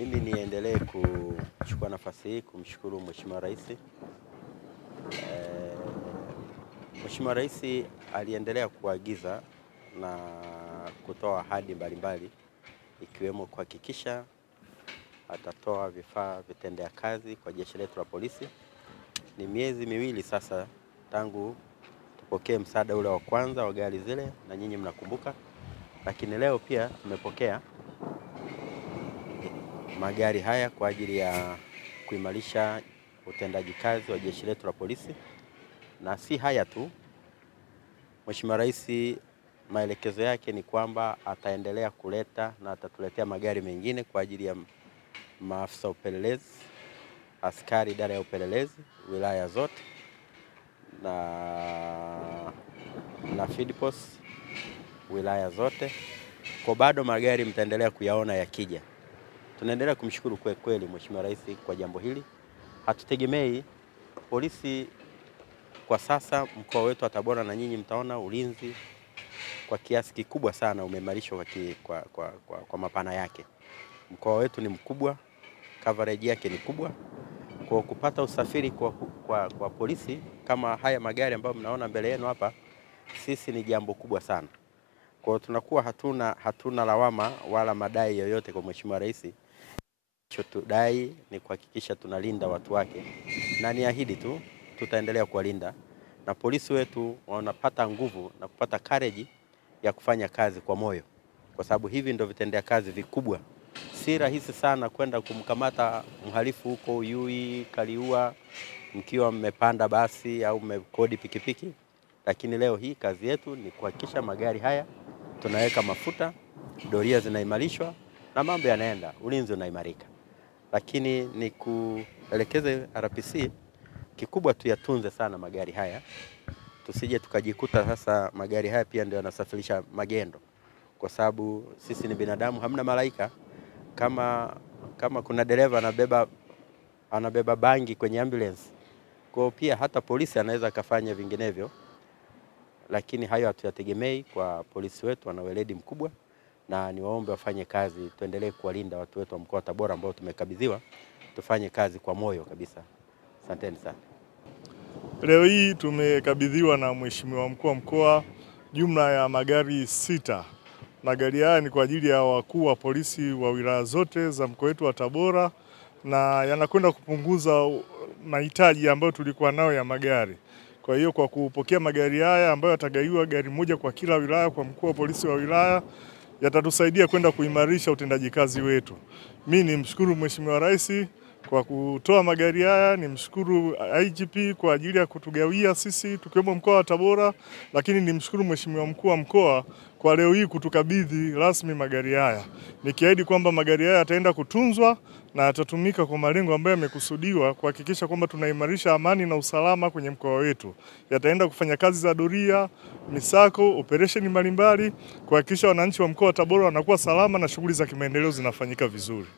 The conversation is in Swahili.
Mimi niendelee kuchukua nafasi hii kumshukuru Mheshimiwa Rais. Mheshimiwa Rais aliendelea kuagiza na kutoa ahadi mbalimbali, ikiwemo kuhakikisha atatoa vifaa vitendea kazi kwa jeshi letu la polisi. Ni miezi miwili sasa tangu tupokee msaada ule wa kwanza wa gari zile, na nyinyi mnakumbuka, lakini leo pia tumepokea magari haya kwa ajili ya kuimarisha utendaji kazi wa jeshi letu la polisi. Na si haya tu, Mheshimiwa Rais maelekezo yake ni kwamba ataendelea kuleta na atatuletea magari mengine kwa ajili ya maafisa upelelezi, askari idara ya upelelezi wilaya zote na field post wilaya zote. Kwa bado magari mtaendelea kuyaona yakija. Tunaendelea kumshukuru kweli Mheshimiwa Rais kwa jambo hili. Hatutegemei polisi kwa sasa mkoa wetu wa Tabora, na nyinyi mtaona ulinzi kwa kiasi kikubwa sana umeimarishwa kwa mapana yake. Mkoa wetu ni mkubwa, coverage yake ni kubwa. Kwa kupata usafiri kwa polisi kama haya magari ambayo mnaona mbele yenu hapa, sisi ni jambo kubwa sana. Kwa tunakuwa hatuna lawama wala madai yoyote kwa Mheshimiwa Rais. Chodai ni kuhakikisha tunalinda watu wake, na niahidi tu tutaendelea kuwalinda, na polisi wetu wanapata nguvu na kupata courage ya kufanya kazi kwa moyo, kwa sababu hivi ndio vitendea kazi vikubwa. Si rahisi sana kwenda kumkamata mhalifu huko Uyui, Kaliua, mkiwa mmepanda basi au mmekodi pikipiki, lakini leo hii kazi yetu ni kuhakikisha magari haya tunaweka mafuta, doria zinaimarishwa na mambo yanaenda, ulinzi unaimarika. Lakini ni kuelekeze RPC kikubwa tuyatunze sana magari haya, tusije tukajikuta sasa magari haya pia ndio yanasafirisha magendo, kwa sababu sisi ni binadamu, hamna malaika. Kama kuna dereva anabeba bangi kwenye ambulance, kwa pia hata polisi anaweza kafanya vinginevyo. Lakini hayo hatuyategemei kwa polisi wetu, wana weledi mkubwa, na niwaombe wafanye kazi, tuendelee kuwalinda watu wetu wa mkoa wa Tabora ambao tumekabidhiwa, tufanye kazi kwa moyo kabisa. Asanteni sana. Leo hii tumekabidhiwa na Mheshimiwa Mkuu wa Mkoa jumla ya magari 6. Magari haya ni kwa ajili ya wakuu wa polisi wa wilaya zote za mkoa wetu wa Tabora, na yanakwenda kupunguza mahitaji ambayo tulikuwa nayo ya magari. Kwa hiyo kwa kupokea magari haya ambayo yatagaiwa gari moja kwa kila wilaya kwa mkuu wa polisi wa wilaya, yatatusaidia kwenda kuimarisha utendaji kazi wetu. Mimi nimshukuru Mheshimiwa Rais kwa kutoa magari haya, nimshukuru IGP kwa ajili ya kutugawia sisi tukiwemo mkoa wa Tabora, lakini nimshukuru Mheshimiwa Mkuu wa Mkoa kwa leo hii kutukabidhi rasmi magari haya. Nikiahidi kwamba magari haya yataenda kutunzwa na yatatumika kwa malengo ambayo yamekusudiwa kuhakikisha kwamba tunaimarisha amani na usalama kwenye mkoa wetu. Yataenda kufanya kazi za doria, misako, operesheni mbalimbali kuhakikisha wananchi wa mkoa wa Tabora wanakuwa salama na shughuli za kimaendeleo zinafanyika vizuri.